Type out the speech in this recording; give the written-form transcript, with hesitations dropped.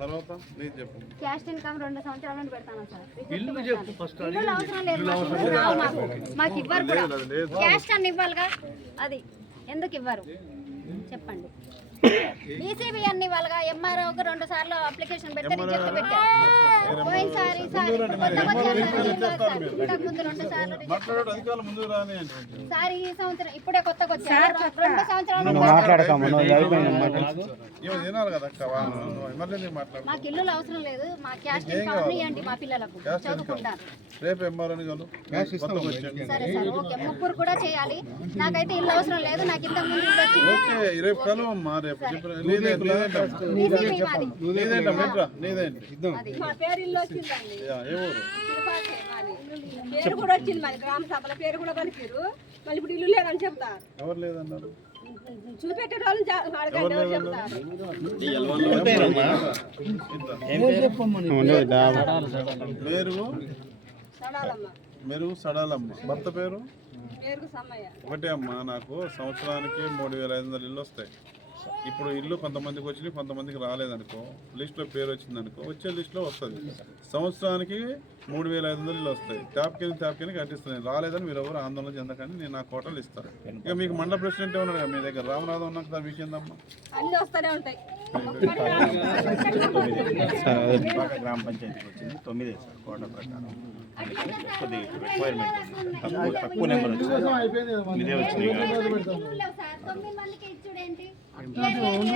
తర్వాత నేను చెప్పు. క్యాస్ట్ ఇన్కమ్ 2 సంవత్సరాల నుండి పెడతాను సార్. ఇల్లు చెప్పు ఫస్ట్. ఇల్లు అవసరం లేదు మాకు ఇవ్వరు కూడా. క్యాస్ట్ అని ఇవ్వాలిగా, అది ఎందుకు ఇవ్వరు చెప్పండి. ఈసీబీ అన్ని వాళ్ళగా ఎంఆర్ఓకి 2 సార్లు అప్లికేషన్ పెడితే రిజెక్ట్ పెట్టారు. పోయినసారి ఇంతకు ముందు 2 సార్లు సార్ ఈ సంవత్సరం ఇప్పుడే కొత్తగా వచ్చారు. 2 సంవత్సరాలు మాకు ఇల్లు అవసరం లేదు. మా క్యాస్ట్ ఇన్కమ్ ఇవ్వండి మా పిల్లలకు చదువుకుంటారు. సరే సార్ ఓకే, ముగ్గురు కూడా చేయాలి. నాకైతే ఇల్లు అవసరం లేదు. నాకు ఇంతకు ముందు పేరు కూడా వచ్చింది, మరి గ్రామ సభల పేరు కూడా పలికిరు. మళ్ళీ ఇప్పుడు ఇల్లు లేదని చెప్తారు. ఎవరు లేదన్నారు? చూపెట్టే వాళ్ళు అడగండి, ఎవరు చెప్తారు? మెరుగు సడాలమ్మ. భర్త పేరు పేరుకు సమ్మయ్య. ఒకటే అమ్మ. నాకు సంవత్సరానికి 3500 ఇల్లు వస్తాయి. ఇప్పుడు ఇల్లు కొంతమందికి వచ్చి కొంతమందికి రాలేదనుకో, లిస్టులో పేరు వచ్చిందనుకో, వచ్చే లిస్టులో వస్తుంది. సంవత్సరానికి 3500 ఇల్లు వస్తాయి. ట్యాప్కి కట్టిస్తున్నాయి. రాలేదని మీరు ఎవరు ఆందోళన చెందకండి, నేను నా కోటలు ఇస్తాను. ఇక మీకు మండల ప్రెసిడెంట్ ఉన్నాడు కదా మీ దగ్గర, రామనాథం ఉన్నాక సార్ మీకేందమ్మా అన్నీ వస్తూనే ఉంటాయి. గ్రామ పంచాయతీకి వచ్చింది 9 సార్ కోట ప్రకారం. కొద్దిగా రిక్వైర్మెంట్ తక్కువ నెంబర్ వచ్చింది, ఇదే వచ్చినాయి.